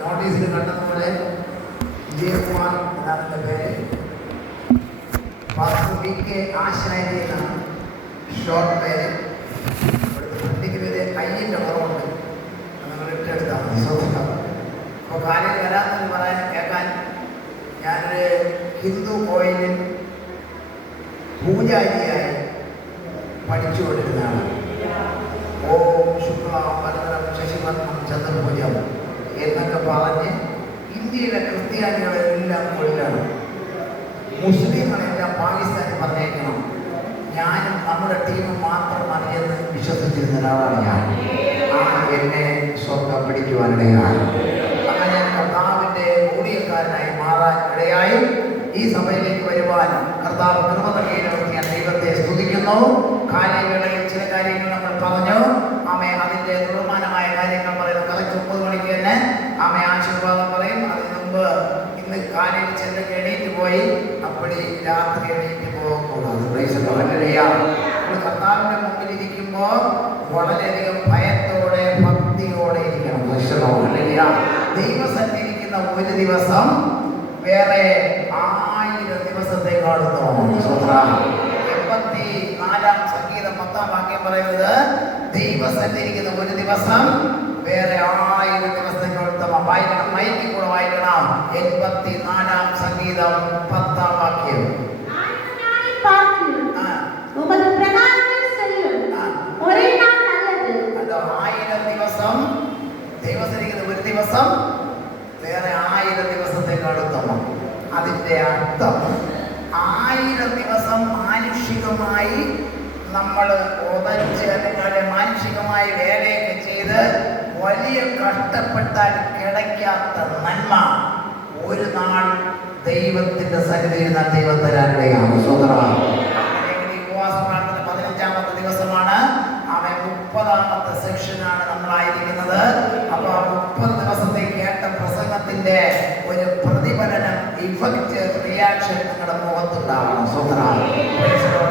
നോട്ടീസിൽ കണ്ടതുപോലെ വിജയകുമാർ എന്നാണ് പേര്. ആശാരി എന്നാണ് ഷോർട്ട് പേര്. വണ്ടിക്ക് പേര് കയ്യിൻ്റെ കുറവുണ്ട്, നമ്മൾ ഇട്ടെടുത്താണ് സൂക്ഷിക്കാം. അപ്പോൾ കാലിൽ വരാമെന്ന് പറയാൻ കേൾക്കാൻ ഞാനൊരു ഹിന്ദു കോയിലിൽ പൂജാരിയായി പഠിച്ചുകൊണ്ടിരുന്നതാണ്. ഓം ശുക്ലാം വരദരം ശശിവർണം ചന്ദ്രഭുജം എന്നൊക്കെ പറഞ്ഞ് ഇന്ത്യയിലെ ക്രിസ്ത്യാനികളെല്ലാം കൊല്ലാണ്, മുസ്ലിങ്ങളെല്ലാം പാകിസ്ഥാനിൽ പറഞ്ഞേക്കണം. ഞാനും നമ്മുടെ ടീമും മാത്രം അറിയെന്ന് വിശ്വസിച്ചിരുന്ന ഒരാളാണ് ഞാൻ. എന്നെ സ്വർഗം പിടിക്കുവാനിടയായി. അങ്ങനെ കർത്താവിൻ്റെ ഊഴിയക്കാരനായി മാറാൻ ഇടയായി. ഈ സഭയിലേക്ക് വരുവാൻ കർത്താവ് കൃപ നൽകിയതിനോട് ഞാൻ ദൈവത്തെ സ്തുതിക്കുന്നു. കാര്യവേളയിൽ ചില കാര്യങ്ങൾ നമ്മൾ പറഞ്ഞു. അതിൻ്റെ നിർമ്മാണമായ കാര്യങ്ങൾ പറയുന്നു. കറക്റ്റ് 9 മണിക്ക് തന്നെ ആശീർവാദം പറയും. അതിന് മുമ്പ് ഇന്ന് കാലയിൽ ചെന്ന് എണീറ്റ് പോയി അപ്പടി രാത്രി എണീറ്റ് പോകக்கூടാது. കർത്താവിൻ്റെ മുമ്പിൽ ഇരിക്കുമ്പോൾ വളരെയധികം ഭയത്തോടെ ഭക്തിയോടെ ഇരിക്കണം. ദൈവസന്നിധിയിൽ ഇരിക്കുന്ന ഒരു ദിവസം വേറെ 1000 ദിവസത്തെക്കാളും തോന്നുന്നു. 84 സംഗീതം 10 വാക്യം പറയുന്നത് ദൈവസന്നിധിക്കുന്ന ഒരു ദിവസം വേറെ 1000 ദിവസത്തേക്കാളും വായിക്കണം. മൈക്കിൽ കൂടെ വായിക്കണം. 84 സംഗീതം 10 വാക്യം. ദിവസം ദൈവസന്നിധിക്കുന്ന ഒരു ദിവസം വേറെ 1000 ദിവസത്തേക്കാളും. അതിൻ്റെ അർത്ഥം 1000 ദിവസം മാനുഷികമായി നമ്മൾ ഉതച്ച് അല്ലെങ്കിൽ മാനുഷികമായി വേലയൊക്കെ ചെയ്ത് വലിയ കഷ്ടപ്പെട്ടാൽ കിടക്കാത്ത നന്മ ഒരു നാൾ ദൈവത്തിൻ്റെ സന്നിധിയിൽ ദൈവം തരാനിടയാണ്. ഉപവാസ പ്രാർത്ഥന 15ാമത്തെ ദിവസമാണ്. 30ാമത്തെ സെക്ഷനാണ് നമ്മളായിരിക്കുന്നത്. അപ്പോൾ 30 ദിവസത്തെ കേട്ട പ്രസംഗത്തിന്റെ ഒരു പ്രതിഫലനം, ഇഫക്റ്റ്, റിയാക്ഷൻ നിങ്ങളുടെ മുഖത്തുണ്ടാവണം.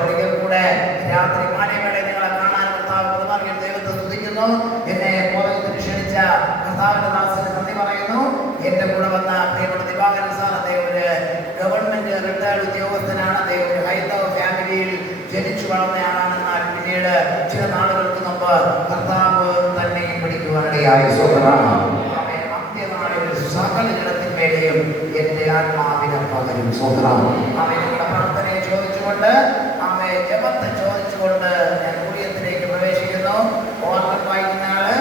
ഒരിക്കൽ കൂടെ രാത്രി മാന്യവേളയിൽ നിങ്ങളെ കാണാൻ കർത്താവ് ദൈവത്തെ സ്തുതിക്കുന്നു. എന്നെ ബോധത്തിന് ക്ഷണിച്ച കർത്താവിന്റെ ദാസന് നന്ദി പറയുന്നു. എന്റെ കൂടെ വന്ന പ്രിയപ്പെട്ട ദിവാകരൻ സാർ, അദ്ദേഹം ഒരു ഗവൺമെന്റ് റിട്ടയർഡ് ഉദ്യോഗസ്ഥനാണ്. അദ്ദേഹം ഒരു ഹൈന്ദവ ഫാമിലിയിൽ ജനിച്ചു വളർന്നയാളാണെന്നാൽ പിന്നീട് ചില നാളുകൾക്ക് മുമ്പ് കർത്താവ് തന്നെ പിടിക്കുവാനിടയായി. അന്ത്യനാളിൽ സകല ജനത്തിന്മേലെയും എന്റെ ആത്മാവിനെ പകരും. നിങ്ങളുടെ പ്രാർത്ഥനയെ ചോദിച്ചുകൊണ്ട് ജപത്തെ ചോദിച്ചുകൊണ്ട് ഞാൻ ഊഴിയത്തിലേക്ക് പ്രവേശിക്കുന്നു. ഓർമ്മ വായിക്കുന്ന ആള്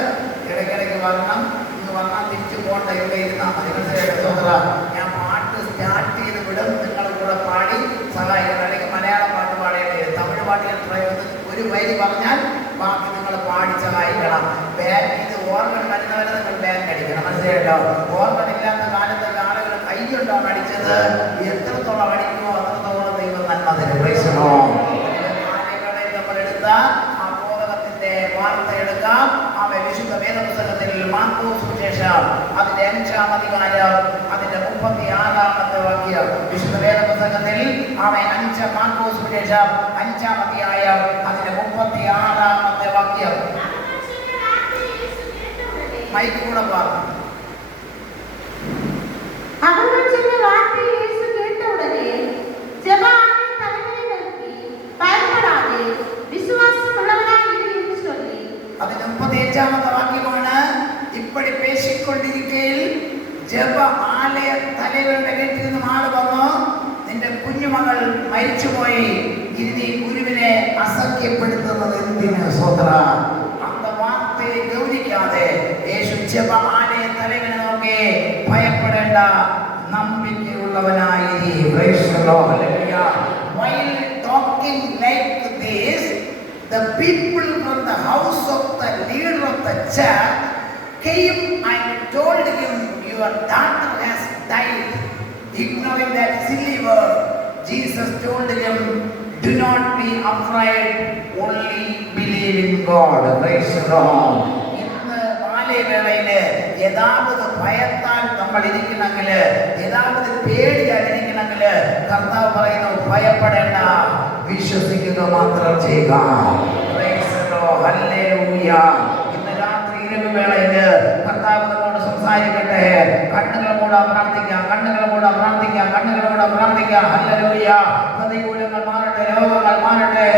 ഇടയ്ക്കിടയ്ക്ക് വരണം. ഇന്ന് വന്നാൽ തിരിച്ചു പോകണ്ട, ഇവിടെ ഇരുന്നാൽ മതി. ഞാൻ പാട്ട് സ്റ്റാർട്ട് ചെയ്ത് വിടും, നിങ്ങളുടെ കൂടെ പാടി സഹായിക്കണം. അല്ലെങ്കിൽ മലയാളം പാട്ട് പാടേണ്ടി വരും. തമിഴ് പാട്ടുകൾ ഒരു വരി പറഞ്ഞാൽ ബാക്കി നിങ്ങൾ പാടി സഹായിക്കണം. ഇത് ഓർമ്മ വരുന്നവരെ നിങ്ങൾ ബാങ്ക് അടിക്കണം. മനസ്സിലായിട്ടോ? ഓർമ്മ ഇല്ലാത്ത കാലത്തെ ആളുകൾ കൈകൊണ്ടാണ് അടിച്ചത്. എത്രത്തോളം അടിക്കുമോ അത്രത്തോളം ദൈവം നന്മ തരും. നമ്മളെടുത്ത ആ ബോധകത്തിന്റെ വാർത്ത എടുക്കാം. വിശുദ്ധ വേദപുസ്തകത്തിൽ മാർക്കോസ് സുവിശേഷം അതിന്റെ 5-ാം അധികാരം അതിന്റെ 36-ാമത്തെ വാക്യം. വിശുദ്ധ വേദപുസ്തകത്തിൽ മാർക്കോസ് സുവിശേഷം 5-ാം അധ്യായം അതിന്റെ 36-ാമത്തെ വാക്യം. മൈക്ക് കൂടെ പറഞ്ഞു. അതിന് 35-ാമത്തെ വാക്യമാണ്. ഇപ്പടി പേശിക്കൊണ്ടിരിക്കയിൽ ജപ ആലയ തലവരുടെ വീട്ടിൽ നിന്നും ആള് വന്നു, നിന്റെ കുഞ്ഞുമകൾ മരിച്ചുപോയി, ഇനി നീ ഗുരുവിനെ അസഖ്യപ്പെടുത്തുന്നത് എന്തിന്? അന്ത വാർത്തയെ ഗൗനിക്കാതെ യേശു ജപ ആലയ തലവനെ നോക്കി, ഭയപ്പെടേണ്ട, നമ്പിക്കയുള്ളവനായി. While talking like this, the people from the house of the leader of the church came and told him, your daughter has died. Ignoring that silly word, Jesus told him, do not be afraid, only believe in God. Praise the Lord. ഇന്ന് ബാല്യവേളയില് യഥാവത് ഭയത്താൽ നമ്മൾ ഇരിക്കണമെങ്കിൽ, യഥാവത് പേടിയാൽ ഇരിക്കണമെങ്കിൽ കർത്താവ് പറയുന്നു, ഭയപ്പെടേണ്ട, വിശ്വസിക്കുക മാത്രം ചെയ്യുക. Praise the Lord. Hallelujah. ഇന്ന് രാത്രി ഇരുവേളയില് കർത്താവ് നമ്മോട് സംസാരിക്കട്ടെ. കണ്ണുകൾ മൂടാൻ പ്രാർത്ഥിക്കാം, കണ്ണുകൾ മൂടാൻ പ്രാർത്ഥിക്കാം, കണ്ണുകൾ മൂടാൻ പ്രാർത്ഥിക്കാം. ഹല്ലേലൂയ. പ്രതികൂലങ്ങൾ മാറട്ടെ, രോഗങ്ങൾ മാറട്ടെ,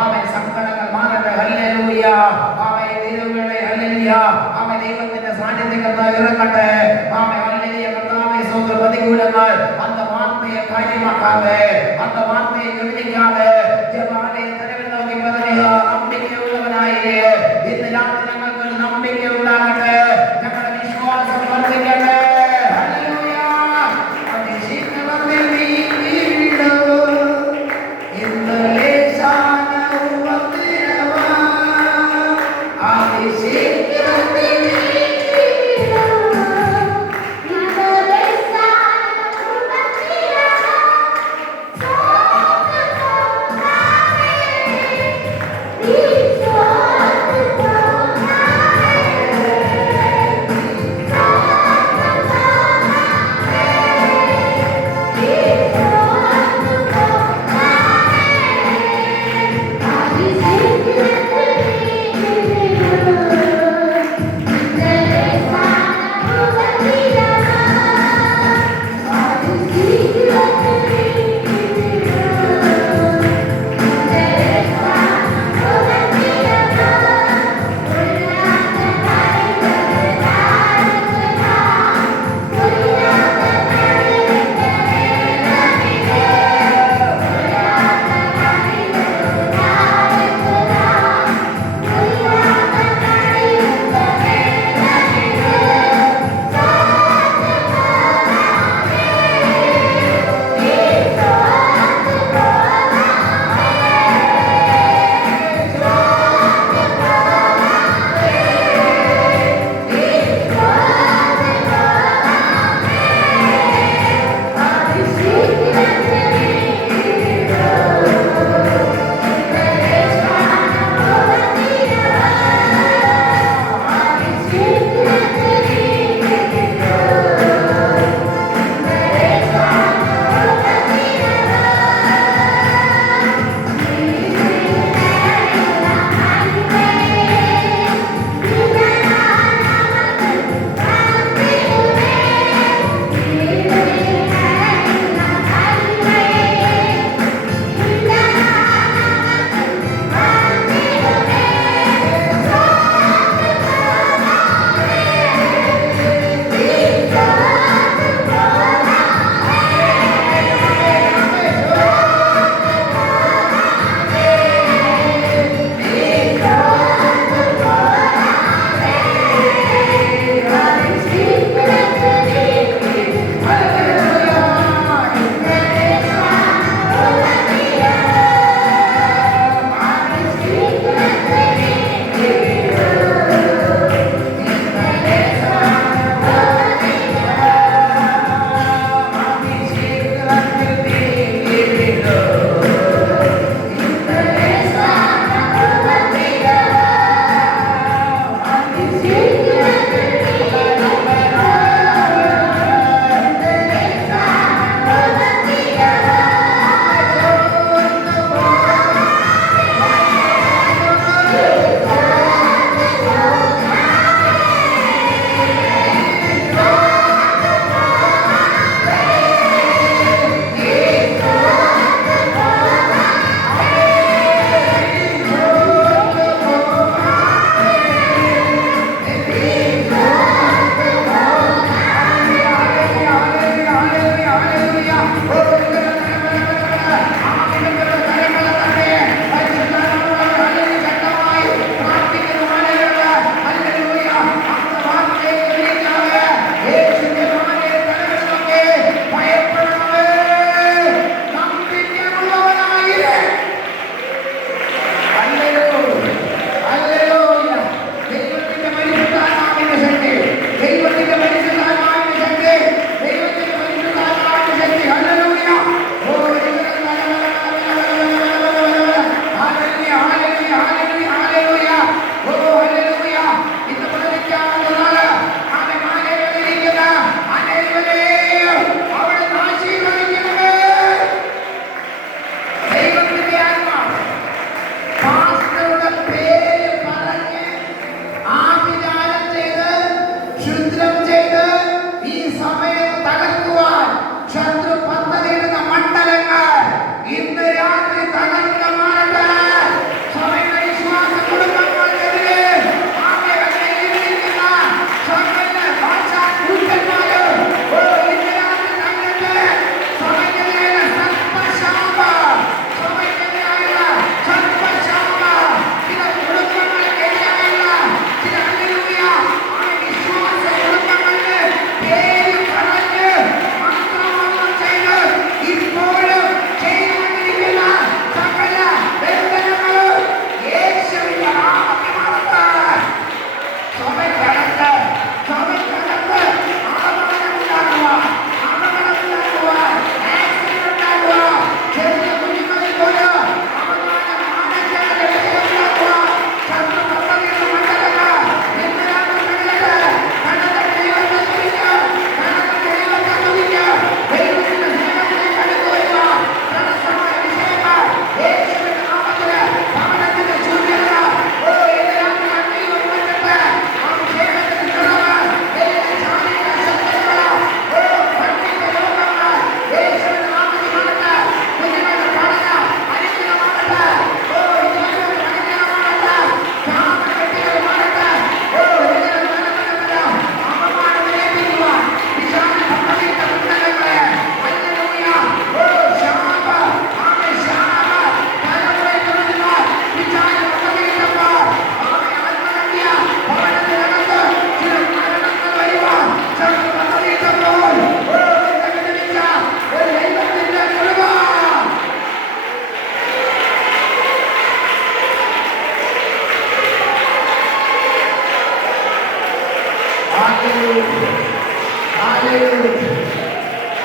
ആമേൻ, സങ്കടങ്ങൾ മാറട്ടെ. ഹല്ലേലൂയ. ആമേൻ, ദൈവമേ ഹല്ലേലൂയ. ആമേൻ, ദൈവത്തിന്റെ സാന്നിധ്യം ഇറങ്ങട്ടെ. ആമേൻ, ഹല്ലേലൂയ. കർത്താവേ സ്തോത്രം. പ്രതികൂലങ്ങൾ അന്ത വാർത്തയെ കാര്യമാക്കാതെ, അന്ത വാർത്തയെ ഗൗനിക്കാതെ ജപാലയെ തലവിൽ നോക്കി പറയുക, നമ്പിക്കയുള്ളവനായി ഇന്ന് രാത്രി ഞങ്ങൾക്ക് ഒരു നമ്പിക്ക ഉണ്ടാകട്ടെ. ഞങ്ങളുടെ വിശ്വാസം വർദ്ധിക്കട്ടെ. ഹല്ലേലൂയ. അതിശീഘ്രത്തിൽ നീങ്ങിയിടൂ ഇന്നലെ Please,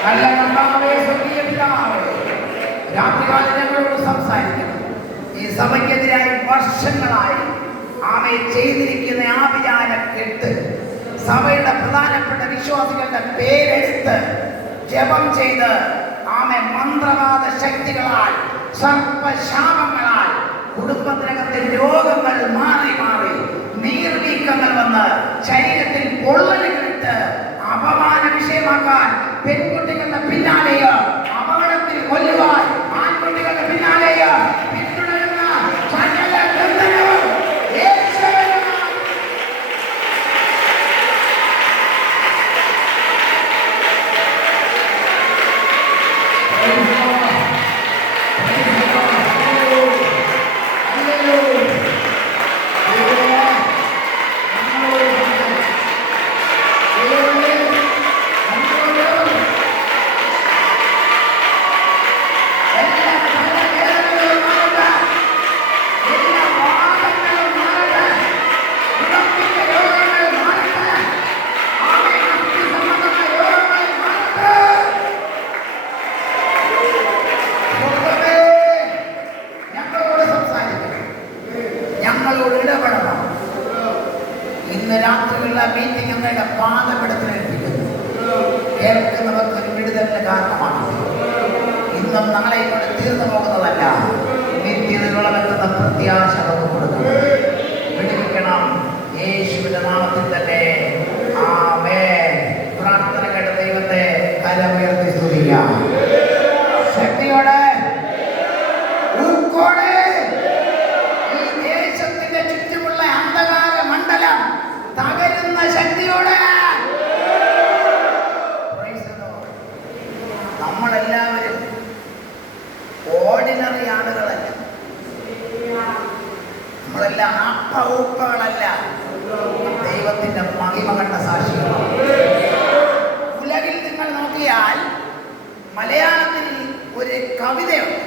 നല്ല കർത്താവേ, സ്വർഗീയ പിതാവേ, രാത്രികാലം ഞങ്ങളോട് സംസാരിക്കണം. ഈ സഭയ്ക്കെതിരായി വർഷങ്ങളായി ആമെ ചെയ്തിരിക്കുന്ന ആഭിചാരം കെട്ട് സഭയുടെ പ്രധാനപ്പെട്ട വിശ്വാസികളുടെ പേരെടുത്ത് ജപം ചെയ്ത് ആമെ മന്ത്രവാദ ശക്തികളാൽ സർപ്പശാപങ്ങളാൽ കുടുംബത്തിനകത്തെ രോഗങ്ങൾ മാറി മാറി നീർവീക്കങ്ങൾ വന്ന് ശരീരത്തിൽ പൊള്ളലുകളിട്ട് അപമാന വിഷയമാക്കാൻ പെൺകുട്ടികളുടെ പിന്നാലെയോ അപകടത്തിൽ കൊല്ലുവാൻ ആൺകുട്ടികളുടെ പിന്നാലെയോ പിന്തുടരുന്ന സകല ബന്ധനവും മീറ്റിംഗുകളുടെ പാതപ്പെടുത്തലേൽപ്പിക്കുന്നു. കേൾക്കുന്നവർക്ക് ഒരു വിടുതലിന് കാരണമാണ്. ഇന്നും നാളെ കൊണ്ട് തീർന്നു പോകുന്നതല്ല, നിത്യതകളെത്തുന്ന പ്രത്യാശ നമുക്ക് കൊടുക്കണം. വിടുവിക്കണം യേശുവിന്റെ നാമത്തിൽ തന്നെ. ആമേൻ. പ്രാർത്ഥന കേട്ട ദൈവത്തെ കരമുയർത്തി സ്തുതിക്കാം. ശക്തിയോടെ ഈ ദേശത്തിന്റെ ചുറ്റുമുള്ള അന്ധകാര മണ്ഡലം തകരുന്ന ശക്തിയോടെ നമ്മളെല്ലാവരും ഓർഡിനറി ആളുകളല്ല, നമ്മളെല്ലാം ആപ്പ ദൈവത്തിന്റെ മഹിമ കണ്ട സാക്ഷികളാണ്. ഉലകിൽ നിങ്ങൾ നോക്കിയാൽ മലയാളത്തിൽ ഒരു കവിതയുണ്ട്.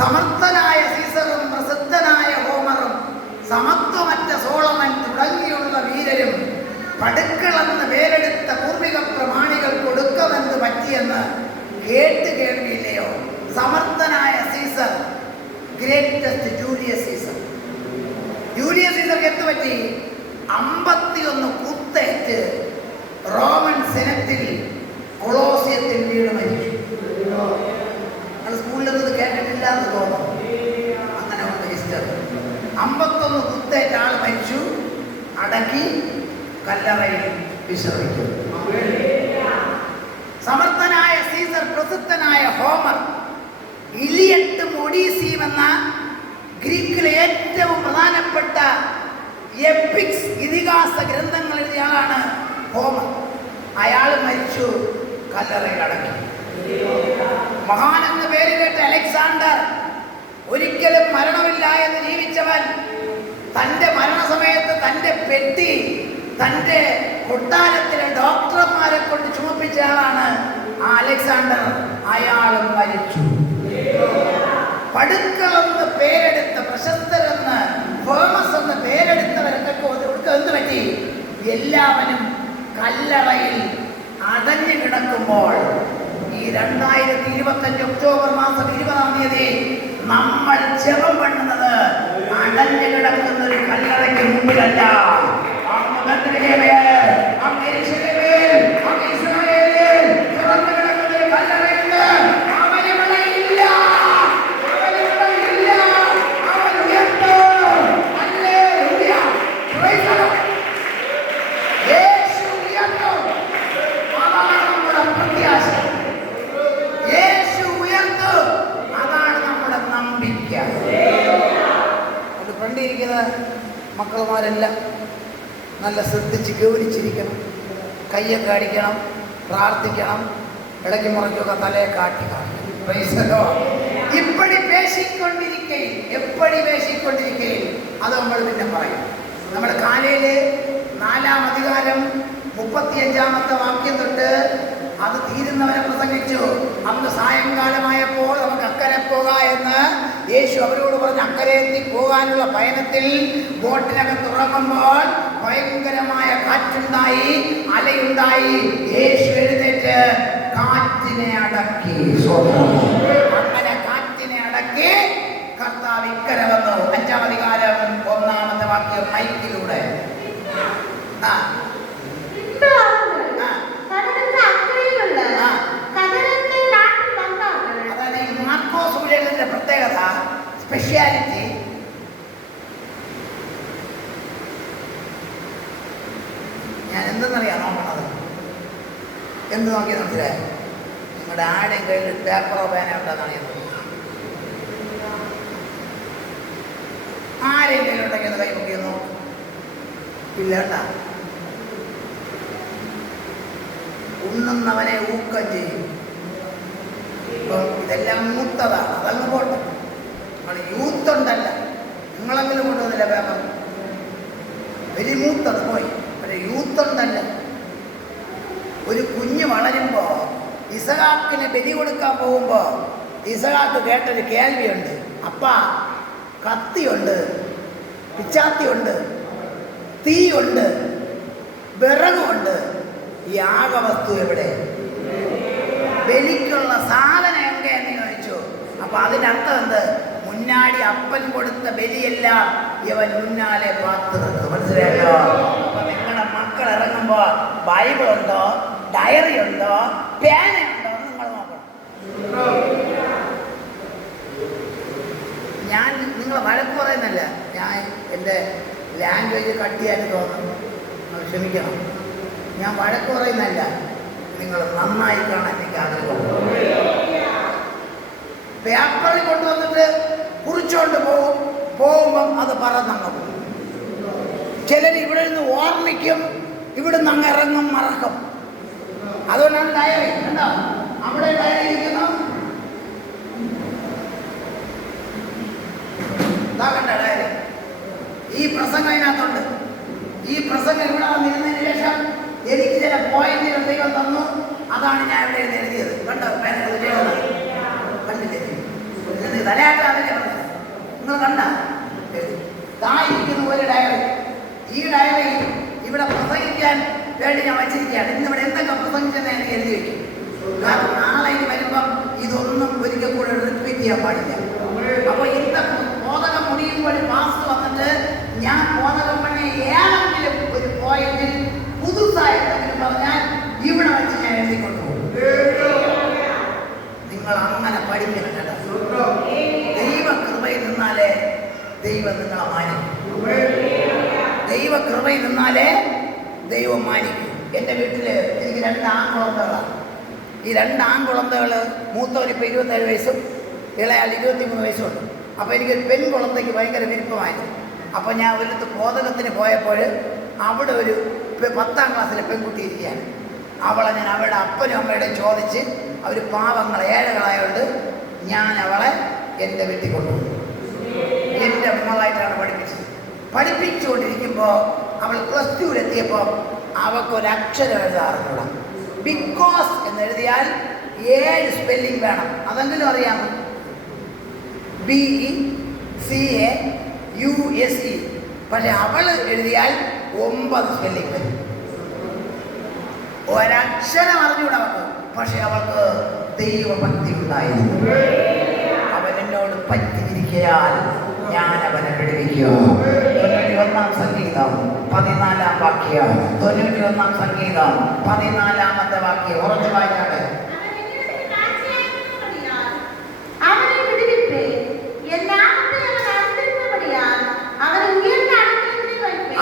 സമർത്ഥനായ സീസറും പ്രസിദ്ധനായ ഹോമറും സമത്വമറ്റ സോളമൻ തുടങ്ങിയുള്ള വീരരും പടുക്കളെന്ന് പേരെടുത്ത പൂർവിക പ്രമാണികൾ കൊടുക്കുമെന്ന് പറ്റിയെന്ന് കേൾവിയില്ലയോ? സമർത്ഥനായ Caesar, greatest Julius Caesar. Julius സീസർക്ക് എന്ത് പറ്റി? 51 കുത്തേറ്റ് റോമൻ സെനറ്റിൽ കൊളോസിയത്തിൽ വീട് മരിച്ചു. സ്കൂളിൽ നിന്ന് കേട്ടിട്ടില്ല എന്ന് തോന്നുന്നു. അങ്ങനെ ഉണ്ട് ഹിസ്റ്ററി. 51 കുത്തേറ്റ ആൾ മരിച്ചു, അടക്കി കല്ലറയിൽ വിശ്രമിക്കും. സമർത്ഥനായ സീസർ, പ്രസിദ്ധനായ ഹോമർ, ഇലിയട്ടും ഒഡീസിയും എന്ന ഗ്രീക്കിലെ ഏറ്റവും പ്രധാനപ്പെട്ട എപ്പിക്സ് ഇതിഹാസ ഗ്രന്ഥങ്ങൾ എഴുതിയാളാണ് ഹോമർ. അയാൾ മരിച്ചു, കല്ലറയിൽ അടക്കി. മഹാനെന്ന് പേര് കേട്ട അലക്സാണ്ടർ, ഒരിക്കലും മരണമില്ല എന്ന് ജീവിച്ചവൻ, തൻ്റെ മരണസമയത്ത് തൻ്റെ പെട്ടി തൻ്റെ കൊട്ടാരത്തിലെ ഡോക്ടർമാരെ കൊണ്ട് ചുമപ്പിച്ച ആളാണ് ആ അലക്സാണ്ടർ. അയാളും മരിച്ചു. പടുക്കളെന്ന് പേരെടുത്ത, പ്രശസ്തരെന്ന്, ഫേമസ് എന്ന് പേരെടുത്തവരൊക്കെ എന്ത് പറ്റി? എല്ലാവരും കല്ലറയിൽ അടഞ്ഞു കിടക്കുമ്പോൾ ഈ 2025 ഒക്ടോബർ മാസം 20-ാം തീയതി നമ്മൾ ജപം பண்ணுന്നത് അടഞ്ഞു കിടക്കുന്ന ഒരു കല്ലറയ്ക്ക് മുമ്പിലല്ല. മക്കളുമാരെല്ലാം നല്ല ശ്രദ്ധിച്ച് ഗൗനിച്ചിരിക്കണം. കയ്യൊക്കെ അടിക്കണം, പ്രാർത്ഥിക്കണം, ഇടയ്ക്ക് മുറയ്ക്കൊക്കെ തലയെ കാട്ടി കാണിക്കണം. ഇപ്പടി പേശിക്കൊണ്ടിരിക്കയിൽ അത് നമ്മൾ പിന്നെ പറയും. നമ്മുടെ കാലയില് 4-ാം അധികാരം 35-ാമത്തെ വാക്യം തൊട്ട് അത് തീരുന്നവരെ പ്രസംഗിച്ചു. അന്ന് സായങ്കാലമായപ്പോൾ നമുക്ക് അക്കരെ പോകാം എന്ന് യേശു അവരോട് പറഞ്ഞ് അക്കരെ എത്തി പോകാനുള്ള പയനത്തിൽ ബോട്ടിനകത്ത് ഉറങ്ങുമ്പോൾ ഭയങ്കരമായ കാറ്റുണ്ടായി, അലയുണ്ടായി. യേശു എഴുന്നേറ്റ് കാറ്റിനെ അടക്കി. അങ്ങനെ കാറ്റിനെ അടക്കി കർത്താവ് ഇക്കരെ വന്നു. 5-ാം അധികാരം 1-ാമത്തെ വാക്യം മൈക്കിലൂടെ. അതായത് ഈ മാർക്കോസ് സുവിശേഷത്തിന്റെ പ്രത്യേകത, സ്പെഷ്യാലിറ്റി, ഞാൻ എന്തെന്നറിയാം നോക്കണത്. എന്ത് നോക്കിയാൽ മനസ്സിലായി? നിങ്ങളുടെ ആരുടെയും കയ്യിൽ പേപ്പറോ പേന ഉണ്ടെന്നാണ് ഞാൻ നോക്കുന്നത്. ആരെയും കയ്യിലുണ്ടെങ്കിൽ ഒന്ന് കൈ നോക്കിയെന്നു ഇല്ല കേട്ടാ. ഉണ്ണുന്നവനെ ഊക്കം ചെയ്യും. ഇപ്പം ഇതെല്ലാം മൂത്തതാണ്, അതങ്ങ് പോട്ടെ. നമ്മൾ യൂത്ത് ഉണ്ടല്ല, നിങ്ങളെങ്കിലും കൊണ്ടുവന്നില്ല പേപ്പർ. വലിയ മൂത്തത് പോയി. പക്ഷേ യൂത്ത് ഉണ്ടല്ല. ഒരു കുഞ്ഞ് വളരുമ്പോൾ ഇസഹാക്കിന് ബലി കൊടുക്കാൻ പോകുമ്പോൾ ഇസഹാക്ക് കേട്ടൊരു കേൾവിയുണ്ട്. അപ്പാ, കത്തിയുണ്ട്, പിച്ചാത്തിയുണ്ട്, തീയുണ്ട്, വിറകുണ്ട്, ഈ ആകവസ്തു എവിടെ? ബലിക്കുള്ള സാധനം എങ്കെന്ന് ചോദിച്ചു. അപ്പൊ അതിനർത്ഥം എന്ത്? മുന്നാടി അപ്പൻ കൊടുത്ത ബലിയെല്ലാം ഇവൻ മുന്നാലെ പാത്തു വെക്കും. മനസ്സിലായോ? അപ്പൊ നിങ്ങളുടെ മക്കൾ ഇറങ്ങുമ്പോ ബൈബിൾ ഉണ്ടോ, ഡയറി ഉണ്ടോ, പേന ഉണ്ടോ എന്ന് നിങ്ങൾ നോക്കണം. ഞാൻ നിങ്ങൾ വഴക്ക് പറയുന്നില്ല, ഞാൻ എൻ്റെ ലാംഗ്വേജ് കട്ടിയായിട്ട് തോന്നുന്നു, ക്ഷമിക്കണം. ഞാൻ വഴക്ക് പറയുന്നല്ല, നിങ്ങൾ നന്നായി കാണാൻ എനിക്ക് ആഗ്രഹം. പേപ്പറിൽ കൊണ്ടുവന്നിട്ട് കുറിച്ചുകൊണ്ട് പോകുമ്പം അത് പറന്നങ്ങ് പോകും. ചിലർ ഇവിടെ നിന്ന് ഓർമ്മിക്കും, ഇവിടുന്ന് അങ്ങ് ഇറങ്ങും, മറക്കും. അതുകൊണ്ടാണ് ഡയറി കണ്ടോ, അവിടെ ഡയറി ഇരിക്കുന്നു. കണ്ട ഡയറി, ഈ പ്രസംഗം അതിനകത്തുണ്ട്. ഈ പ്രസംഗം ഇവിടെ വന്നിരുന്നതിന് ശേഷം എനിക്ക് ചില പോയിന്റുകൾ ദൈവം തന്നു. അതാണ് ഞാൻ ഇവിടെ എഴുതിയത്. കണ്ടോ, കണ്ടില്ലേ? തലയാട്ടാണല്ലേ പറഞ്ഞത്? നിങ്ങൾ കണ്ട തായിരിക്കുന്ന ഒരു ഡയറി. ഈ ഡയറി ഇവിടെ പ്രസംഗിക്കാൻ വേണ്ടി ഞാൻ വച്ചിരിക്കുകയാണ്. ഇന്നിവിടെ എന്തൊക്കെ പ്രസംഗിച്ചെന്ന് ഞാൻ എഴുതി വയ്ക്കും. കാരണം നാളെ ഇനി വരുമ്പം ഇതൊന്നും ഒരിക്കൽ കൂടെ റിപ്പീറ്റ് ചെയ്യാൻ പാടില്ല. അപ്പോൾ ഇന്ന ബോധകം മുടിയുമ്പോൾ മാസ്റ്റർ വന്നിട്ട് ഞാൻ ബോധകം പണി ഏതെങ്കിലും ഒരു പോയിന്റിൽ പുതുസായിട്ടെങ്കിലും പറഞ്ഞാൽ ഇവിടെ വെച്ച് ഞാൻ എഴുതിക്കൊണ്ടു പോകും. നിങ്ങൾ അങ്ങനെ പഠിക്കണം കേട്ടോ. ദൈവകൃപയിൽ നിന്നാലേ ദൈവം നിങ്ങളെ മാനിക്കും. ദൈവകൃപയിൽ നിന്നാലേ ദൈവം മാനിക്കും. എൻ്റെ വീട്ടിൽ എനിക്ക് 2 ആൺകുളന്തകളാണ്. ഈ 2 ആൺകുളന്തകൾ, മൂത്തവനിപ്പോൾ 27 വയസ്സും ഇളയാൾ 23 വയസ്സുണ്ട്. അപ്പോൾ എനിക്കൊരു പെൺകുളന്തയ്ക്ക് ഭയങ്കര വിരുപ്പമായിരുന്നു. അപ്പോൾ ഞാൻ ഒരിടത്ത് ബോധകത്തിന് പോയപ്പോൾ അവിടെ ഒരു 10ാം ക്ലാസ്സിലെ പെൺകുട്ടി ഇരിക്കുകയാണ്. അവളെ ഞാൻ അവരുടെ അപ്പനും അമ്മയുടെയും ചോദിച്ച്, അവർ പാവങ്ങൾ ഏഴകളായതുകൊണ്ട് ഞാൻ അവളെ എൻ്റെ വീട്ടിൽ കൊണ്ടുപോയി. എൻ്റെ മോളായിട്ടാണ് പഠിപ്പിച്ചത്. പഠിപ്പിച്ചുകൊണ്ടിരിക്കുമ്പോൾ അവൾ +2-ലെത്തിയപ്പോൾ അവൾക്കൊരക്ഷരം എഴുതാറുള്ള ബിക്കോസ് എന്നെഴുതിയാൽ 7 സ്പെല്ലിംഗ് വേണം. അതെങ്കിലും അറിയാമോ? BECAUSE. പക്ഷെ അവൾ എഴുതിയാൽ 9 സ്പെല്ലിംഗ് വരും. ഒരക്ഷരം അറിഞ്ഞൂടെ അവൾക്ക്. പക്ഷെ അവൾക്ക് ദൈവഭക്തി ഉണ്ടായിരുന്നു. അവൻ എന്നോട് പറ്റിയിരിക്കയാൽ ഞാൻ അവനെ വിടുവിക്കും. 91-ാം സങ്കീതം 14-ാം വാക്യം. 91-ാം സങ്കീതം 14-ാമത്തെ വാക്യം ഉറച്ചു വായിക്കാതെ.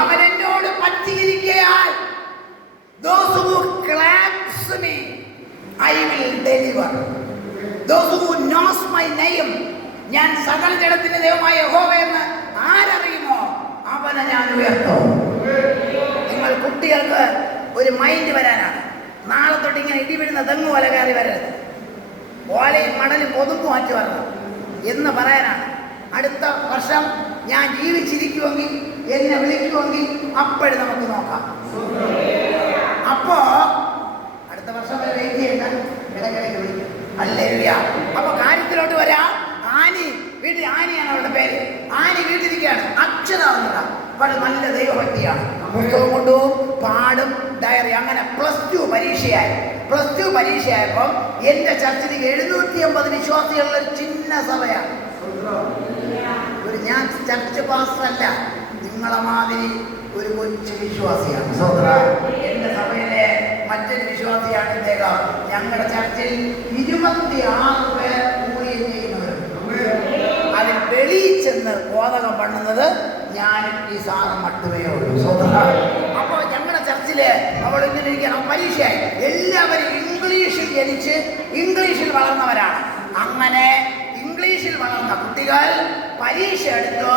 അവൻ എന്നോട് പറ്റിയിരിക്കയാൽ those who claps me I will deliver. Those who knows my name, ഞാൻ സകല ജഡത്തിന്റെ ദൈവമായ യഹോവയെന്ന് ആരറിയുമോ അവനെ ഞാൻ ഉയർത്തും. നിങ്ങൾ കുട്ടികൾക്ക് ഒരു മൈൻഡ് വരാനാണ്. നാളെ തൊട്ട് ഇങ്ങനെ ഇടിവിടുന്ന തെങ്ങ് പോലെ കയറി വരരുത്. ഓലയും മണലും കൊതുമ്പ് മാറ്റി വരണം എന്ന് പറയാനാണ്. അടുത്ത വർഷം ഞാൻ ജീവിച്ചിരിക്കുമെങ്കിൽ, എന്നെ വിളിക്കുമെങ്കിൽ അപ്പോഴും നമുക്ക് നോക്കാം. അപ്പോ അടുത്ത വർഷം വരെ വെയിറ്റ് ചെയ്യണ്ട, ഇടയ്ക്കിടയ്ക്ക് വിളിക്കും. ഹല്ലേലൂയ. അപ്പൊ കാര്യത്തിലോട്ട് വരാം. ആനി വീട്ടിൽ, ആനിയാണ് അവളുടെ പേര്. ആനി വീട്ടിലിരിക്കുകയാണ്, അക്ഷരം അറിഞ്ഞില്ല, പക്ഷെ നല്ല ദൈവഭക്തിയാണ്. പുസ്തകം കൊണ്ടുപോകും, പാടും, ഡയറി. അങ്ങനെ +2 പരീക്ഷയായി. +2 പരീക്ഷയായപ്പോൾ എൻ്റെ ചർച്ചിൽ 750 വിശ്വാസികളുള്ള ഒരു ചിന്ന സഭയാണ്. ഞാൻ ചർച്ച് പാസ്റ്ററല്ല, നിങ്ങളെ മാതിരി ഒരു കൊച്ചു വിശ്വാസിയാണ്. എൻ്റെ സഭയിലെ മറ്റൊരു വിശ്വാസിയാണ് ഇദ്ദേഹം. ഞങ്ങളുടെ ചർച്ചിൽ 26 പേർ ഊഴിയം ചെയ്യുന്നത്. അതിൽ വെളിയിൽ ചെന്ന് ബോധകം പണ്ണുന്നത് ഞാനും ഈ സാറും മട്ടുമേ ഉള്ളൂ. അപ്പോൾ ഞങ്ങളുടെ ചർച്ചില് അവൾ ഇങ്ങനെ ഇരിക്കണം. പരീക്ഷയായി. എല്ലാവരും ഇംഗ്ലീഷിൽ ജനിച്ച് ഇംഗ്ലീഷിൽ വളർന്നവരാണ്. അങ്ങനെ ഇംഗ്ലീഷിൽ വളർന്ന കുട്ടികൾ പരീക്ഷ എടുത്തു.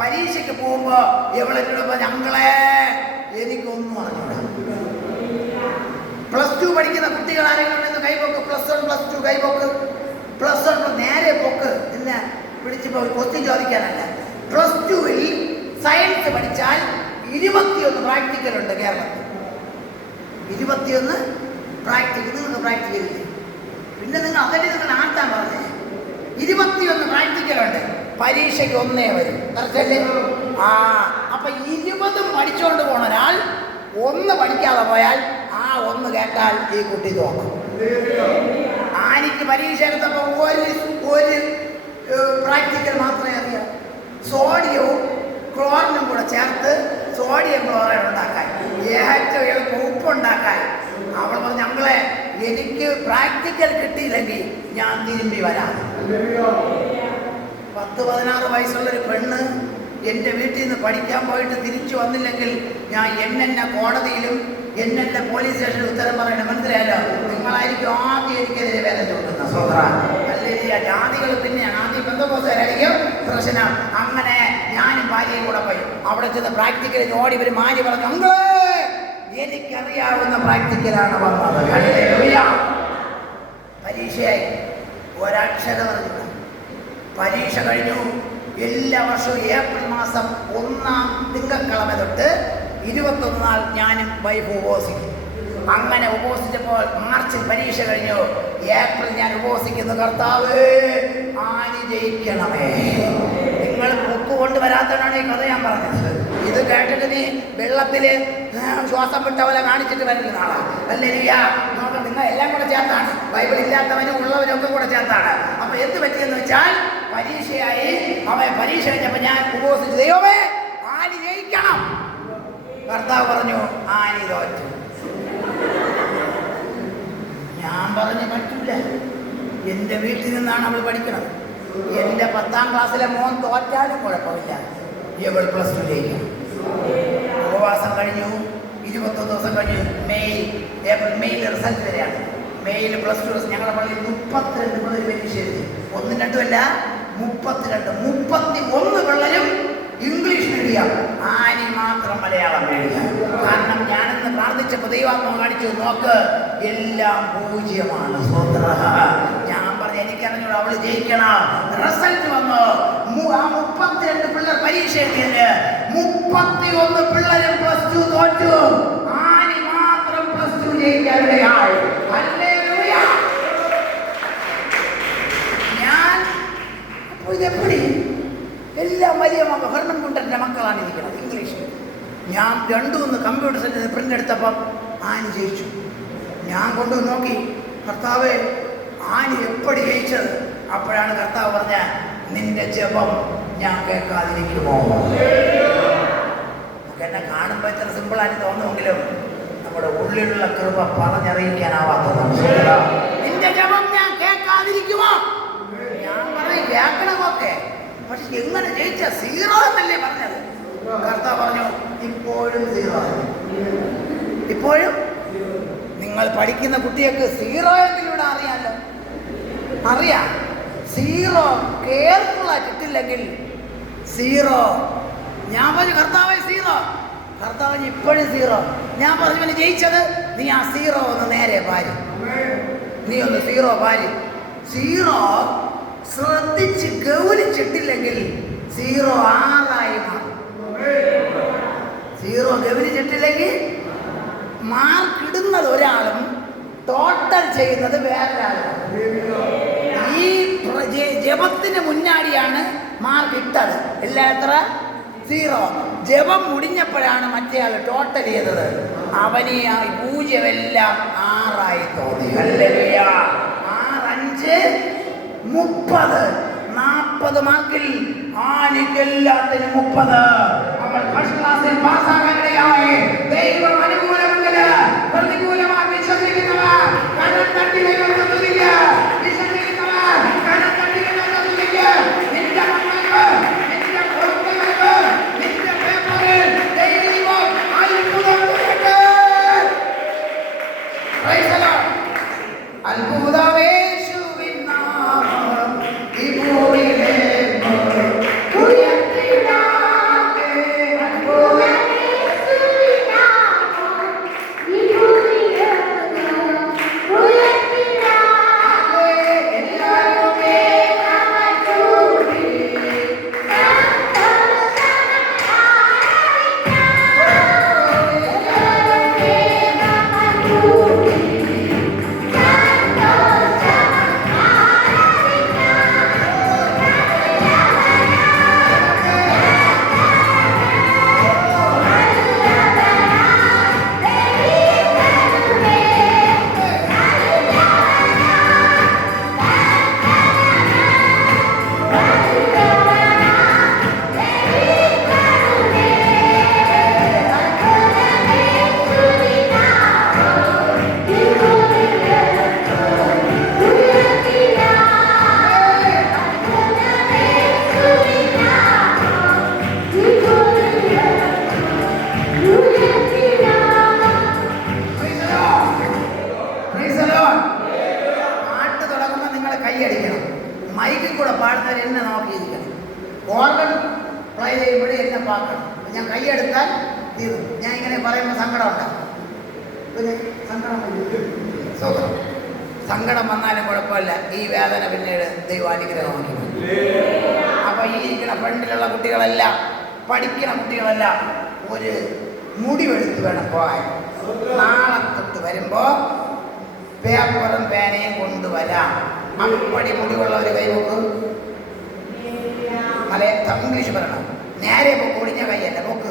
പരീക്ഷയ്ക്ക് പോകുമ്പോ എവളെന്നോട് ഞങ്ങളെ എനിക്കൊന്നും അറിഞ്ഞൂടാ. +2 പഠിക്കുന്ന കുട്ടികൾ ആരെങ്കിലും കൈപോക്ക്. +1 +2 കൈപോക്ക്. +1 നേരെ പോക്ക്. പിന്നെ പിടിച്ച് ക്വസ്റ്റ്യൻ ചോദിക്കാനല്ല. +2-ൽ സയൻസ് പഠിച്ചാൽ 21 പ്രാക്ടിക്കൽ ഉണ്ട് കേരളത്തിൽ. 21 പ്രാക്ടിക്കൽ. നിങ്ങൾക്ക് പ്രാക്ടിക്കൽ ഇല്ലേ? പിന്നെ നിങ്ങൾ അതല്ലേ നിങ്ങൾ ആട്ടാൻ പറഞ്ഞേ. 21 പ്രാക്ടിക്കൽ ഉണ്ട്. പരീക്ഷയ്ക്ക് 1 വരും. കറക്റ്റല്ലേ? അപ്പൊ 20 പഠിച്ചുകൊണ്ട് പോണ ഒരാൾ 1 പഠിക്കാതെ പോയാൽ ആ 1 കേട്ടാൽ ഈ കുട്ടി തോന്നും. ആനിക്ക് പരീക്ഷ എടുത്തപ്പോ ഒരു പ്രാക്ടിക്കൽ മാത്രമേ അറിയാം. സോഡിയവും ക്ലോറിനും കൂടെ ചേർത്ത് സോഡിയം ക്ലോറൈഡ് ഉണ്ടാക്കാൻ, ഏറ്റവും എളുപ്പം ഉപ്പുണ്ടാക്കാൻ. അവൾ പറഞ്ഞു ഞങ്ങളെ എനിക്ക് പ്രാക്ടിക്കൽ കിട്ടിയില്ലെങ്കിൽ ഞാൻ തിരുമ്പി വരാം. 10-16 വയസ്സുള്ളൊരു പെണ്ണ് എൻ്റെ വീട്ടിൽ നിന്ന് പഠിക്കാൻ പോയിട്ട് തിരിച്ചു വന്നില്ലെങ്കിൽ ഞാൻ എന്നെ കോടതിയിലും എന്നെ പോലീസ് സ്റ്റേഷനിൽ ഉത്തരം പറയണം. മനസ്സിലായല്ലോ? നിങ്ങളായിരിക്കും ആദ്യം എനിക്കെതിരെ വേദന ചൂണ്ടുന്ന സോദര. അല്ലെങ്കിൽ ജാതികൾ പിന്നെയാണ് ആദ്യം ബന്ധുക്കോസായിരിക്കും പ്രശ്നം. അങ്ങനെ ഞാനും ഭാര്യയും കൂടെ പോയി. അവിടെ ചെന്ന് പ്രാക്ടിക്കലിന് ഓടി വരും. മാരി പറഞ്ഞു എനിക്കറിയാവുന്ന പ്രാക്ടിക്കലാണ് വന്നത്. പരീക്ഷയായി. ഒരക്ഷരം അറിഞ്ഞില്ല. പരീക്ഷ കഴിഞ്ഞു. എല്ലാ വർഷവും ഏപ്രിൽ മാസം 1-ാം തിങ്കളക്കിഴമ തൊട്ട് 21 നാൾ ഞാനും വൈഫ് ഉപവസിക്കും. അങ്ങനെ ഉപവസിച്ചപ്പോൾ മാർച്ചിൽ പരീക്ഷ കഴിഞ്ഞു. ഏപ്രിൽ ഞാൻ ഉപവസിക്കുന്നു. കർത്താവ് ആനി ജയിക്കണമേ. നിങ്ങൾ ബുക്ക് കൊണ്ടുവരാത്തതാണ് ഈ കഥ ഞാൻ പറഞ്ഞത്. ഇത് കേട്ടിട്ട് നീ വെള്ളത്തില് ശ്വാസം വിട്ട പോലെ കാണിച്ചിട്ട് വരുന്ന ആളാ. അല്ലേലിയാ. നോക്കാം, നിങ്ങൾ എല്ലാം കൂടെ ചേർത്താണ്. ബൈബിൾ ഇല്ലാത്തവനും ഉള്ളവനും ഒക്കെ കൂടെ ചേർത്താണ്. അപ്പൊ എന്ത് പറ്റിയെന്ന് വെച്ചാൽ പരീക്ഷയായി. അവൻ പരീക്ഷ കഴിഞ്ഞപ്പോ ഞാൻ ഉപവസിച്ചു. ദൈവമേ ആനി ജയിക്കണം. കർത്താവ് പറഞ്ഞു ആനി തോറ്റു. ഞാൻ പറഞ്ഞു പറ്റൂല. എൻ്റെ വീട്ടിൽ നിന്നാണ് അവൾ പഠിക്കുന്നത്. എൻ്റെ 10-ാം ക്ലാസ്സിലെ മോൻ തോറ്റാലും കുഴപ്പമില്ല, ഇവൾ +2 ജയിക്കണം. ഉപവാസം കഴിഞ്ഞു. 21 ദിവസം കഴിഞ്ഞു. മെയ്യിൽ റിസൾട്ട് വരെയാണ്. മെയ്യിൽ +2 ഞങ്ങളുടെ പള്ളിയിൽ 32 പിള്ളേർ പരീക്ഷ എഴുതി. 1-2 അല്ല, 32. 31 പിള്ളേരും ഇംഗ്ലീഷ് മീഡിയം. ആനി മാത്രം മലയാളം മീഡിയം. കാരണം ഞാനെന്ന് പ്രാർത്ഥിച്ചപ്പോൾ ദൈവാത്മാ കാണിച്ചു, നോക്ക് എല്ലാം 0-ആണ്. ഞാൻ പറഞ്ഞു എനിക്കറിഞ്ഞൂടെ, അവള് ജയിക്കണം. റിസൾട്ട് വന്നു. ആ 32 പിള്ളേർ പരീക്ഷ എഴുതിയതിന് 31 പിള്ളേരും +2 തോറ്റു. ആനി മാത്രം +2 ജയിക്കാനിടയായി. ഹല്ലേലൂയ. ഞാൻ അപ്പോൾ ഇതെപ്പടി എല്ലാം വലിയ ഹെർമൻ കുണ്ടൻ്റെ മക്കളാണ് ഇരിക്കുന്നത് ഇംഗ്ലീഷിൽ. ഞാൻ 2-3 കമ്പ്യൂട്ടർ സെന്ററിൽ പ്രിന്റ് എടുത്തപ്പം ആനി ജയിച്ചു. ഞാൻ കൊണ്ടുവന്ന് നോക്കി, കർത്താവ് ആനി എപ്പടി ജയിച്ചത്? അപ്പോഴാണ് കർത്താവ് പറഞ്ഞ നിന്റെ ജപം ഞാൻ കേൾക്കാതിരിക്കുമോ? നമുക്ക് എന്നെ കാണുമ്പോൾ ഇത്ര സിമ്പിളായിട്ട് തോന്നുമെങ്കിലും നമ്മുടെ ഉള്ളിലുള്ള കൃപ പറഞ്ഞറിയിക്കാനാവാത്തതാണ്. നിന്റെ ജപം ഞാൻ കേൾക്കാതിരിക്കുമോ? ഞാൻ പറയും കേൾക്കണമൊക്കെ, പക്ഷെ എങ്ങനെ ജയിച്ച? 0 എന്നല്ലേ പറഞ്ഞത്. കർത്താവ് പറഞ്ഞു ഇപ്പോഴും 0. ഇപ്പോഴും നിങ്ങൾ പഠിക്കുന്ന കുട്ടികൾക്ക് 0 എങ്കിലൂടെ അറിയാമല്ലോ. അറിയാം. 0 കെയർഫുള്ളായി കിട്ടില്ലെങ്കിൽ 0. ഞാൻ പറഞ്ഞു കർത്താവ് 0. കർത്താവ് ഇപ്പോഴും 0. ഞാൻ പറഞ്ഞു പിന്നെ ജയിച്ചത് നീ ആ 0 ഒന്ന് നേരെ പാരി. നീ ഒന്ന് 0 പാരി. 0 ശ്രദ്ധിച്ച് ഗൗനിച്ചിട്ടില്ലെങ്കിൽ 0 6 മാറും. 0 ഗൗനിച്ചിട്ടില്ലെങ്കിൽ മാർക്ക് ഇടുന്നത് ഒരാളും ടോട്ടൽ ചെയ്യുന്നത് വേറൊരാളും. ഈ ജപത്തിന് മുന്നാടിയാണ് മാർക്ക് ഇട്ടത്. എല്ലാം എത്ര? 0. ജപം മുടിഞ്ഞപ്പോഴാണ് മറ്റേയാൾ ടോട്ടൽ ചെയ്തത്. അവന് ആ പൂജ്യമെല്ലാം 6 തോന്നി. ഹല്ലേലൂയ. 6, 5, 30, 40 മാർക്കിൽ ആനിക്കെല്ലാത്തിനും 30. അവൾ ഫസ്റ്റ് ക്ലാസ്സിൽ പാസ്സാകാനിടയായി. ദൈവം അനുകൂലമെങ്കിൽ പ്രതികൂലമായി വിശ്വസിക്കുന്നവർ കരം തട്ടി ദൈവത്തില്ല. വിശ്വസിക്കുന്നവർ കരം തട്ടി ദൈവത്തില്ല. നിന്റെ മക്കൾക്ക്, നിന്റെ കുടുംബങ്ങൾക്ക്, നിന്റെ പേപ്പറിൽ ദൈവം അത്ഭുതം ചെയ്യട്ടെ. Praise the Lord. അത്ഭുതമേശുവിൻ നാമം ഈ ഭൂമിയിലേക്ക് ഉയർത്തിടാതെ. അത്ഭുതമേശുവിൻ നാമം ഈ ഭൂമിയിലേക്ക് ഉയർത്തിടാതെ. എല്ലാവരും ഏകമനോടി കൈയടിക്കണം. മൈക്കിൽ കൂടെ പാടുന്നവർ എന്നെ നോക്കിയിരിക്കണം. ഓർഗൻ പ്ലേ ചെയ്യുമ്പോഴേ എന്നെ പാക്കണം. ഞാൻ കൈയെടുത്താൽ തീർന്നു. ഞാൻ ഇങ്ങനെ പറയുമ്പോൾ സങ്കടം ഉണ്ടാകും. പിന്നെ സങ്കടം വന്നാലും കുഴപ്പമില്ല. ഈ വേദന പിന്നീട് ദൈവാനുഗ്രഹമാണ്. അപ്പൊ ഈ ഇരിക്കുന്ന ഫ്രണ്ടിലുള്ള കുട്ടികളെല്ലാം, പഠിക്കുന്ന കുട്ടികളെല്ലാം ഒരു മുടിവെടുത്ത് വേണം പോകാൻ. നാളെ തൊട്ട് വരുമ്പോ പേപ്പറും പേനയും കൊണ്ടുവരാം. അപ്പടി മുടിവുള്ള ഒരു കൈവക്കും. ഇംഗ്ലീഷ് പറയണം. നേരെ പൊക്ക്, ഒടിഞ്ഞ കൈയല്ല, പൊക്ക്,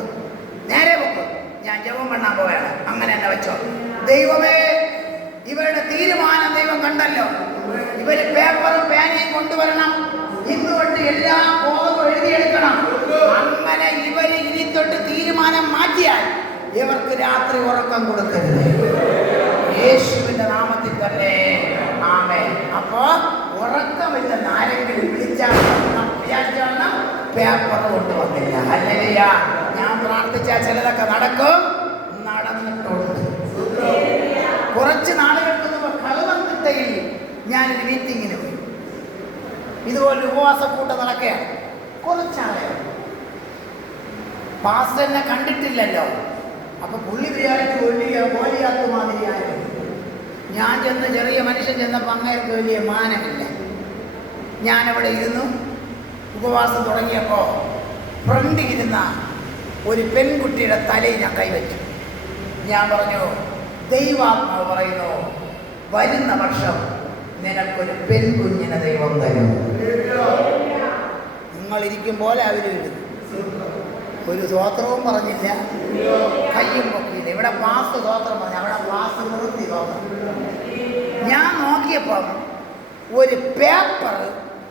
നേരെ പൊക്ക്. ഞാൻ ജപം പണ്ണാൻ പോവുകയാണ്. അങ്ങനെ തന്നെ വെച്ചോ. ദൈവമേ, ഇവരുടെ തീരുമാനം ദൈവം കണ്ടല്ലോ. ഇവര് പേപ്പറും പേനയും കൊണ്ടുവരണം. ഇന്നുകൊണ്ട് എല്ലാ ബോധവും എഴുതിയെടുക്കണം. അങ്ങനെ ഇവര് ഇനി തൊട്ട് തീരുമാനം മാറ്റിയാൽ ഇവർക്ക് രാത്രി ഉറക്കം കൊടുക്കരുത്. യേശുവിന്റെ നാമത്തിൽ തന്നെ ആമേൻ. അപ്പോ ഉറക്കമില്ലെന്ന് ആരെങ്കിലും വിളിച്ചാൽ പേപ്പർ കൊണ്ടുവന്നില്ല. ഹല്ലേലൂയ. ഞാൻ പ്രാർത്ഥിച്ചാൽ ചിലതൊക്കെ നടക്കും, നടന്നിട്ടുണ്ട്. കുറച്ച് നാളുകൾക്ക് മുമ്പ് കഴുവന്തിട്ടയിൽ ഞാനൊരു മീറ്റിങ്ങിന് പോയി. ഇതുപോലെ ഉപവാസക്കൂട്ടം നടക്കുകയാണ്. കുറച്ചാളെ പാസ്റ്ററിനെ കണ്ടിട്ടില്ലല്ലോ. അപ്പൊ പുള്ളി വിചാരിച്ച് വലിയാത്ത മാതിരിയായിരുന്നു. ഞാൻ ചെന്ന്, ചെറിയ മനുഷ്യൻ ചെന്നപ്പോൾ അങ്ങേർക്ക് വലിയ മാനമില്ല. ഞാനവിടെ ഇരുന്നു. ഉപവാസം തുടങ്ങിയപ്പോൾ ഫ്രണ്ടിൽ ഇരുന്ന ഒരു പെൺകുട്ടിയുടെ തലയിൽ ഞാൻ കൈവച്ചു. ഞാൻ പറഞ്ഞു, ദൈവാത്മാവ് പറയുന്നു, വരുന്ന വർഷം നിനക്കൊരു പെൺകുഞ്ഞിനെ ദൈവം തരും. നിങ്ങളിരിക്കും പോലെ അവരിരുന്നു. ഒരു സ്വോത്രവും പറഞ്ഞില്ല, കയ്യും പൊക്കിയില്ല. ഇവിടെ പാസ് സ്വോത്രം പറഞ്ഞു, അവിടെ പാസ് നിർത്തി സ്വോത്രം. ഞാൻ നോക്കിയപ്പം ഒരു പേപ്പർ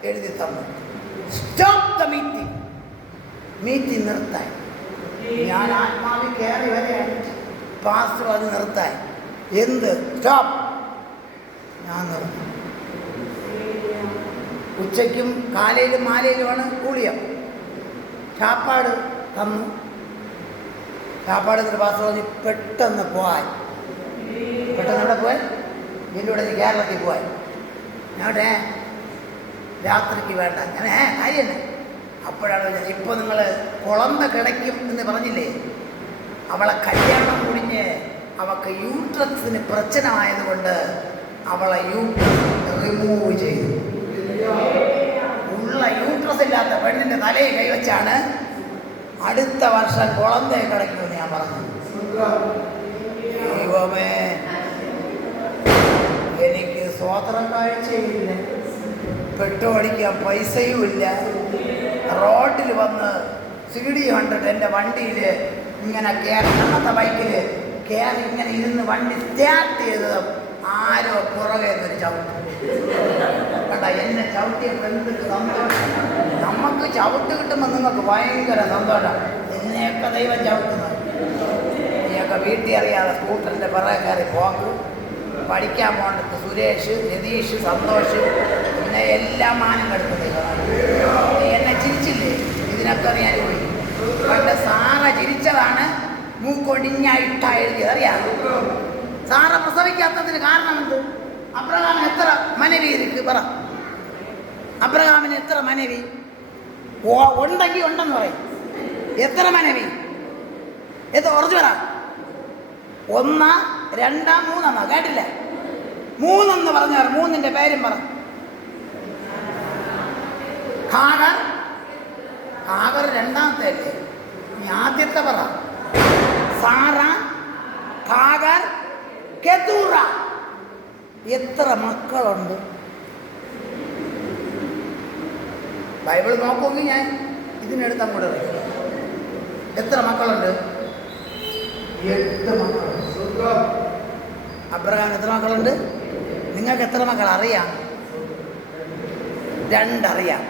എഴുതി തന്നു, സ്റ്റോപ്പ് ദ മീറ്റിംഗ്, മീറ്റിംഗ് നിർത്താൻ. ഞാൻ ആത്മാവിൽ കയറി വരെയാണ്. പാസ്റ്റർ അത് നിർത്താൻ. എന്ത് സ്റ്റോപ്പ്? ഞാൻ നിർത്തി. ഉച്ചയ്ക്കും കാലയിലും മാലയിലുമാണ് കൂളിയം. ചാപ്പാട് തന്നു. ചാപ്പാട് പാസ്റ്റർ പറഞ്ഞ് പെട്ടെന്ന് പോവാൻ. പെട്ടെന്ന് ഇവിടെ പോയാൽ എൻ്റെ കൂടെ കേരളത്തിൽ പോവാൻ. ഞാട്ടെ രാത്രിക്ക് വേണ്ട. ഞാൻ കാര്യം തന്നെ. അപ്പോഴാണ് പറഞ്ഞത്, ഇപ്പോൾ നിങ്ങൾ കുളമ്പ കിടക്കും എന്ന് പറഞ്ഞില്ലേ, അവളെ കല്യാണം മുടിഞ്ഞ് അവൾക്ക് യൂട്രസിന് പ്രശ്നമായതുകൊണ്ട് അവളെ യൂട്രസ് റിമൂവ് ചെയ്തു. ഉള്ള യൂട്രസ് ഇല്ലാത്ത പെണ്ണിൻ്റെ തലയിൽ കൈവച്ചാണ് അടുത്ത വർഷം കുളന്തയെ കിടക്കുമെന്ന് ഞാൻ പറഞ്ഞു. ദൈവമേ, എനിക്ക് സ്വോത്രം കാഴ്ചയില്ല, പെട്രോൾ അടിക്കാൻ പൈസയും ഇല്ല. റോഡിൽ വന്ന് CD കണ്ടിട്ട് എൻ്റെ വണ്ടിയിൽ ഇങ്ങനെ കയറി, അന്നത്തെ ബൈക്കിൽ കയറി ഇങ്ങനെ ഇരുന്ന് വണ്ടി സ്റ്റാർട്ട് ചെയ്തത് ആരോ പുറകെ ഒരു ചവിട്ട് കണ്ട. എന്നെ ചവിട്ടിയപ്പോൾ എന്തൊരു സന്തോഷം. നമുക്ക് ചവിട്ട് കിട്ടുമ്പോൾ നിങ്ങൾക്ക് ഭയങ്കര സന്തോഷം. എന്നെയൊക്കെ ദൈവം ചവിട്ടുന്നത്. ഇനിയൊക്കെ വീട്ടിൽ അറിയാതെ സ്കൂട്ടറിൻ്റെ പിറകെ കയറി പോക്ക്, പഠിക്കാൻ പോകേണ്ടത് സുരേഷ്, രതീഷ്, സന്തോഷ്, പിന്നെ എല്ലാം മാനം കെടുക്കുന്നത്. നീ എന്നെ ചിരിച്ചില്ലേ? ഇതിനൊക്കെ ഞാൻ പോയി. പണ്ട് സാറ ചിരിച്ചതാണ് മൂക്കൊടിഞ്ഞായിട്ട എഴുതിയത്, അറിയാം. സാറ പ്രസവിക്കാത്തതിന് കാരണം എന്ത്? അബ്രഹാമിന് എത്ര മനവി ഇരിക്ക് പറ? അബ്രഹാമിന് എത്ര മനവി ഉണ്ടെങ്കിൽ ഉണ്ടെന്ന് പറയും. എത്ര മനവി? എത്ര ഉറച്ചു പറ? 1, 2, 3 കേട്ടില്ല? 3 പറഞ്ഞവർ 3ന്റെ പേരും പറ. ഹാഗർ രണ്ടാമത്തെ അല്ലേ? നീ ആദ്യത്തെ പറ. സാറ, ഹാഗർ, കെതൂറ. എത്ര മക്കളുണ്ട്? ബൈബിൾ നോക്കുമെങ്കിൽ ഞാൻ ഇതിനെടുത്ത് അങ്ങോട്ട് പറയും. എത്ര മക്കളുണ്ട്? 8 മക്കൾ. അബ്രഹാം എത്ര മക്കളുണ്ട്? നിങ്ങൾക്ക് എത്ര മക്കൾ അറിയാം? 2 അറിയാം.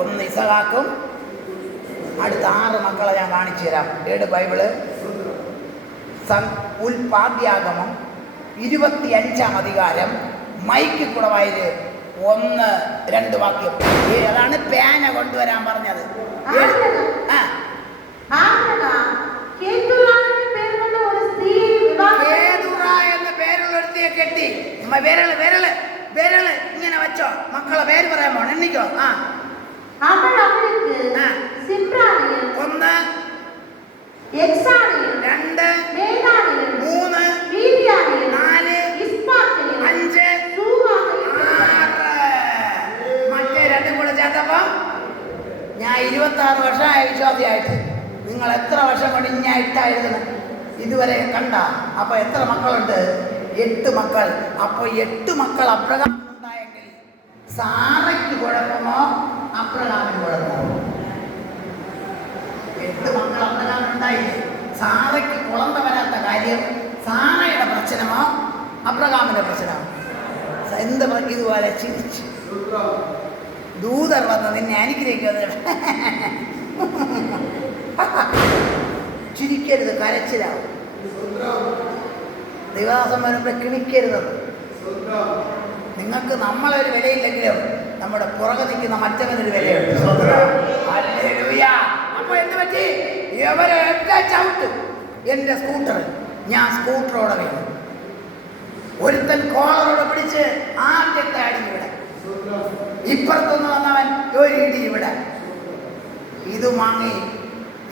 1 ഇസഹാക്കും, അടുത്ത 6 മക്കളെ ഞാൻ കാണിച്ചു തരാം. ഏത് ബൈബിള്? ഉൽപാദ്യാഗമം 25-ാം അധികാരം, മൈക്ക് കുടവായില് 1-2 വാക്യം. അതാണ് പേന കൊണ്ടുവരാൻ പറഞ്ഞത്. എന്ന പേരുള്ള ഒരുത്തിയെ കെട്ടി. വിരല് ഇങ്ങനെ വെച്ചോ. മക്കളെ പേര് പറയാൻ പോണം. എണ്ണിക്കോ. 26 വർഷമായ വിശ്വാസിയായിട്ട് നിങ്ങൾ എത്ര വർഷം കൊണ്ട് ഇങ്ങനെ ഇട്ടായിരുന്നു ഇതുവരെ കണ്ട? അപ്പൊ എത്ര മക്കളുണ്ട്? 8 മക്കൾ. അപ്പൊ 8 മക്കൾ അബ്രഹാമിനുണ്ടായെങ്കിൽ സാറയ്ക്ക് കുഴപ്പമോ അബ്രഹാമിന് കുഴപ്പമോ? 8 മക്കൾ അബ്രഹാമിനുണ്ടായി. സാറയ്ക്ക് കുളമ്പ വരാത്ത കാര്യം സാറയുടെ പ്രശ്നമോ അബ്രഹാമിന്റെ പ്രശ്നമോ? എന്ത് ഇതുപോലെ ചിരിച്ച് ദൂതർ വന്ന് നിന്നെ അനുഗ്രഹിക്കുന്നത്. ചിരിക്കരുത്, കരച്ചിലാവും. ദിവസം വരുമ്പോൾ കിണിക്കരുത്. നിങ്ങൾക്ക് നമ്മളൊരു വിലയില്ലെങ്കിലും നമ്മുടെ പുറകെ നിൽക്കുന്ന മറ്റവനൊരു വിലയുണ്ട്. അപ്പൊ എന്ത് പറ്റി? ഇവരൊക്കെ ചവിട്ട് എൻ്റെ സ്കൂട്ടറിൽ. ഞാൻ സ്കൂട്ടറോടെ വീണു. ഒരുത്തൻ കോളറോടെ പിടിച്ച് ആദ്യത്തെ അടി ഇവിടെ, ഇപ്പുറത്തുനിന്ന് വന്നവൻ ഒരു ഇടി ഇവിടെ. ഇത് വാങ്ങി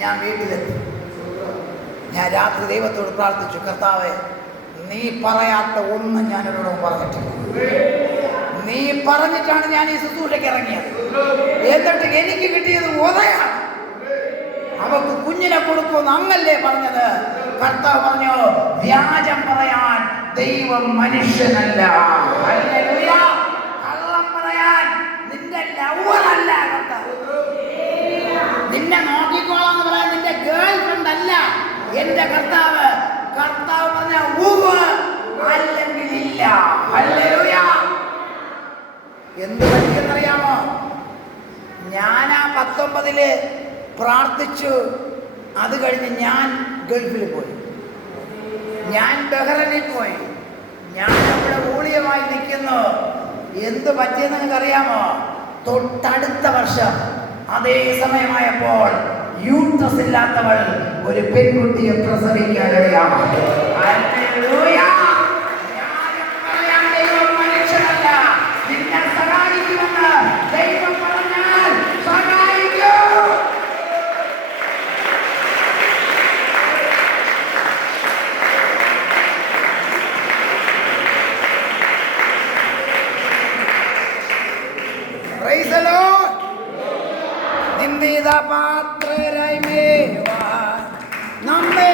ഞാൻ വീട്ടിലെത്തി. ഞാൻ രാത്രി ദൈവത്തോട് പ്രാർത്ഥിച്ചു, കർത്താവേ, നീ പറയാത്ത ഒന്നും ഞാനൊരിടവും പറഞ്ഞിട്ടില്ല. നീ പറഞ്ഞിട്ടാണ് ഞാൻ ഈ ശുശ്രൂഷയ്ക്ക് ഇറങ്ങിയത്. എന്നിട്ട് എനിക്ക് കിട്ടിയത് ഉദയാണ്. അവക്ക് കുഞ്ഞിനെ കൊടുക്കുമെന്ന് അങ്ങല്ലേ പറഞ്ഞത്? കർത്താവ് പറഞ്ഞു, വ്യാജം പറയാൻ ദൈവം മനുഷ്യനല്ല. കള്ളം പറയാൻ നിന്റെ ലവറല്ല കർത്താവ്. നിന്നെ നോക്കിക്കോളാന്ന് പറയാൻ നിന്റെ ഗേൾ ഫ്രണ്ട് അല്ല എന്റെ കർത്താവ്. കർത്താവ് പറഞ്ഞ അല്ലെങ്കിൽ ഇല്ല. ഹല്ലേലൂയ. എന്ത് പറ്റിയെന്നറിയാമോ? ഞാൻ 19 പ്രാർത്ഥിച്ചു. അത് കഴിഞ്ഞ് ഞാൻ ഗൾഫിൽ പോയി, ഞാൻ ബഹ്റൈനിൽ പോയി, ഞാൻ അവിടെ ഊഴിയമായി നിൽക്കുന്നു. എന്ത് പറ്റിയെന്ന് നിങ്ങൾക്ക് അറിയാമോ? തൊട്ടടുത്ത വർഷം അതേ സമയമായപ്പോൾ യൂട്രസ് ഇല്ലാത്തവൾ ഒരു പെൺകുട്ടിയെ പ്രസവിക്കാനിടയാണ്. ദൈവം മനുഷ്യനല്ല. നിന്നെ സഹായിക്കുമെന്ന് ദൈവം പറഞ്ഞാൽ സഹായിക്കൂ. Praise the Lord. നിന്ദിത പാത്രരായി നമ്മെ